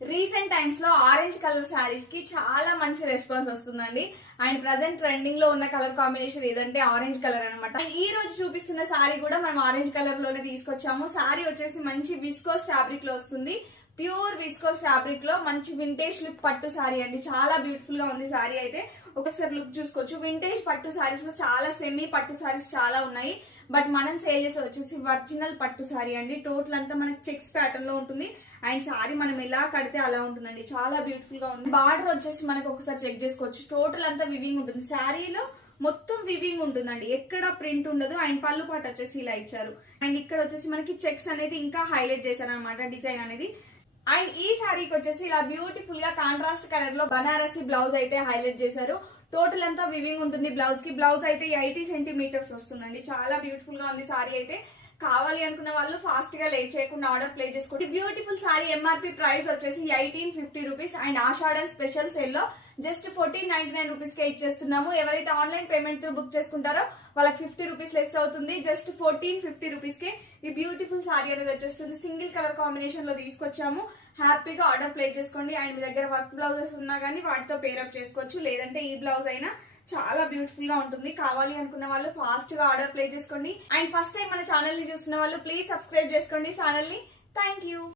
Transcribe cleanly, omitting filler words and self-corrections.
Recent times లో orange colour saris కి చాలా మంచి రెస్పాన్స్ వస్తుందండి. అండ్ ప్రజెంట్ ట్రెండింగ్ లో ఉన్న కలర్ కాంబినేషన్ ఏదంటే ఆరెంజ్ కలర్ అనమాట. అండ్ ఈ రోజు చూపిస్తున్న శారీ కూడా మనం ఆరెంజ్ కలర్ లోనే తీసుకొచ్చాము. శారీ వచ్చేసి మంచి విస్కోస్ ఫ్యాబ్రిక్ లో వస్తుంది. ప్యూర్ విస్కోస్ ఫ్యాబ్రిక్ లో మంచి వింటేజ్ లుక్ పట్టు శారీ అండి. చాలా బ్యూటిఫుల్ గా ఉంది శారీ అయితే. ఒకసారి లుక్ చూసుకోవచ్చు. వింటేజ్ పట్టు శారీస్ లో చాలా సెమీ పట్టు శారీస్ చాలా ఉన్నాయి. బట్ మనం సేల్ చేసేది వచ్చేసి ఒరిజినల్ పట్టు శారీ అండి. టోటల్ అంతా మనకి చెక్స్ ప్యాటర్న్ లో ఉంటుంది. అండ్ శారీ మనం ఎలా కడితే అలా ఉంటుందండి. చాలా బ్యూటిఫుల్ గా ఉంది. బార్డర్ వచ్చేసి మనకి ఒకసారి చెక్ చేసుకోవచ్చు. టోటల్ అంతా వివింగ్ ఉంటుంది. శారీలో మొత్తం వివింగ్ ఉంటుందండి. ఎక్కడ ప్రింట్ ఉండదు. అండ్ పళ్ళు పాటు వచ్చేసి ఇలా ఇచ్చారు. అండ్ ఇక్కడ వచ్చేసి మనకి చెక్స్ అనేది ఇంకా హైలైట్ చేశారు అనమాట, డిజైన్ అనేది. అండ్ ఈ శారీకి వచ్చేసి ఇలా బ్యూటిఫుల్ గా కాంట్రాస్ట్ కలర్ లో బనారసి బ్లౌజ్ అయితే హైలైట్ చేశారు. టోటల్ అంతా వివింగ్ ఉంటుంది. బ్లౌజ్ కి బ్లౌజ్ అయితే 80 సెంటీమీటర్స్ వస్తుందండి. చాలా బ్యూటిఫుల్ గా ఉంది శారీ అయితే. కావాలి అనుకున్న వాళ్ళు ఫాస్ట్ గా లేట్ చేయకుండా ఆర్డర్ ప్లేస్ చేసుకోండి. బ్యూటిఫుల్ శారీ ఎంఆర్పి ప్రైస్ వచ్చేసి 1850 rupees. And Ashadham special sale లో జస్ట్ 1499 రూపీస్ కే ఇచ్చేస్తున్నాము. ఎవరైతే ఆన్లైన్ పేమెంట్ తో బుక్ చేసుకుంటారో వాళ్ళకి 50 రూపీస్ లెస్ అవుతుంది. జస్ట్ 1450 రూపీస్ కే ఈ బ్యూటిఫుల్ శారీ అనేది వచ్చేస్తుంది. సింగిల్ కలర్ కాంబినేషన్ లో తీసుకొచ్చాము. హ్యాపీగా ఆర్డర్ ప్లేస్ చేసుకోండి. అండ్ మీ దగ్గర వర్క్ బ్లౌజెస్ ఉన్నా కానీ వాటితో పేరప్ చేసుకోవచ్చు. లేదంటే ఈ బ్లౌజ్ అయినా చాలా బ్యూటిఫుల్ గా ఉంటుంది. కావాలి అనుకున్న వాళ్ళు ఫాస్ట్ గా ఆర్డర్ ప్లేస్ చేసుకోండి. అండ్ ఫస్ట్ టైం మన ఛానల్ ని చూస్తున్న వాళ్ళు ప్లీజ్ సబ్స్క్రైబ్ చేసుకోండి ఛానల్ ని. Thank you.